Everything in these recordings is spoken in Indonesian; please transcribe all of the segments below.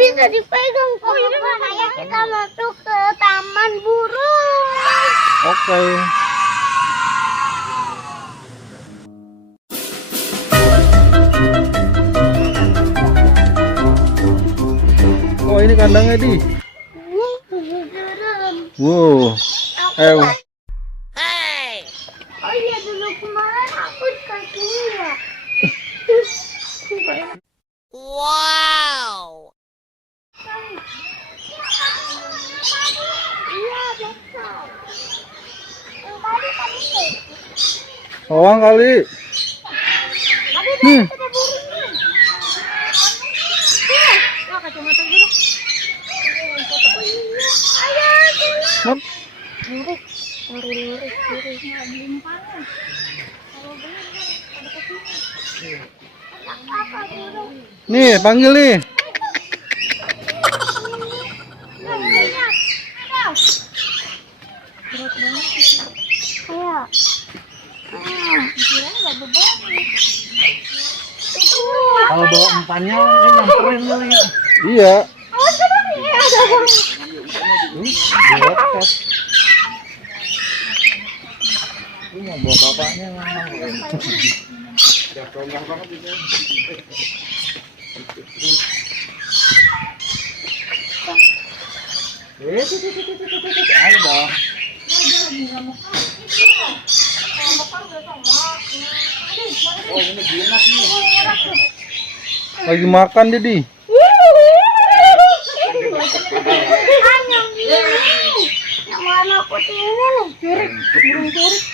bisa dipegang. Oh, ini makanya kita masuk ke taman burung. Oke. Oh, ini kandangnya di. Wow. Ayo. Oh iya, dulu kemarin aku kakinya. Wow. Iya, besar. Yang tadi tuh. Bawang kali. Nih. Wah, kacamata burung. Ayo, Map. burung. Lari-lari, belum panas. Kalau belum, ada kesini. Apa burung? Nih, panggil nih. Berat banget sih. Kayak kira nggak beban. Itu Kalau bawa umpannya ini nyamperin kali. Iya. awas ada bang. Berat. Ini mau bawa bapaknya nyamperin. Ayo dong. Oh, ini jinak nih. Lagi makan Dedi. Yang warna putih ini nih. Curik, burung curik.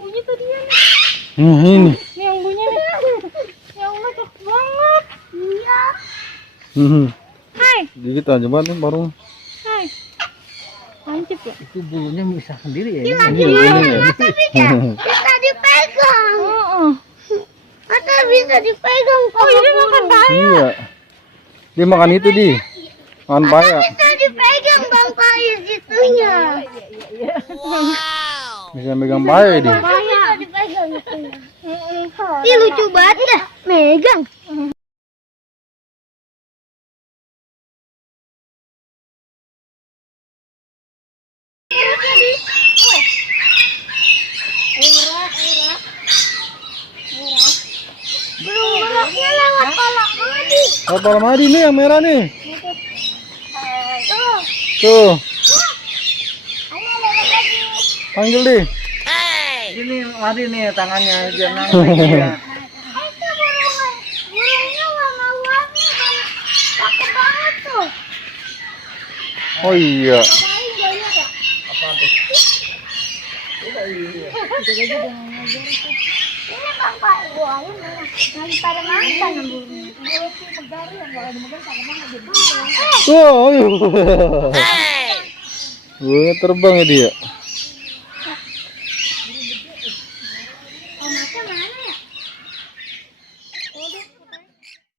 Bunyi tuh dia nih. Ini. Nih yang bunyi nih. Ya Allah, cepet banget. Iya. Hai. Gigit aja banget nih baru. Hai. Lancip ya? Itu bulunya bisa sendiri ya. Ini masa bisa dipegang. Masa bisa dipegang. Oh, ini makan paya. Iya. Dia makan itu di. Makan paya. Bisa dipegang bang paya situnya. Bisa megang paya di. Paya dipegang itunya. Ih, lucu banget dah. Megang. Belum belaknya lewat kolak madi. Oh, palamadi nih yang merah nih. Tuh. Tuh, Ayo lewat lagi. panggil di. Ini lari nih tangannya dia nangis ya. Itu burungnya warna-warni banyak. Cakep banget tuh. Oh iya. Paling banyak ya. Apa tuh? Ini bang Pak, buahnya mana? Lagi pada makan burungnya. Tuh, burungnya terbang ya dia.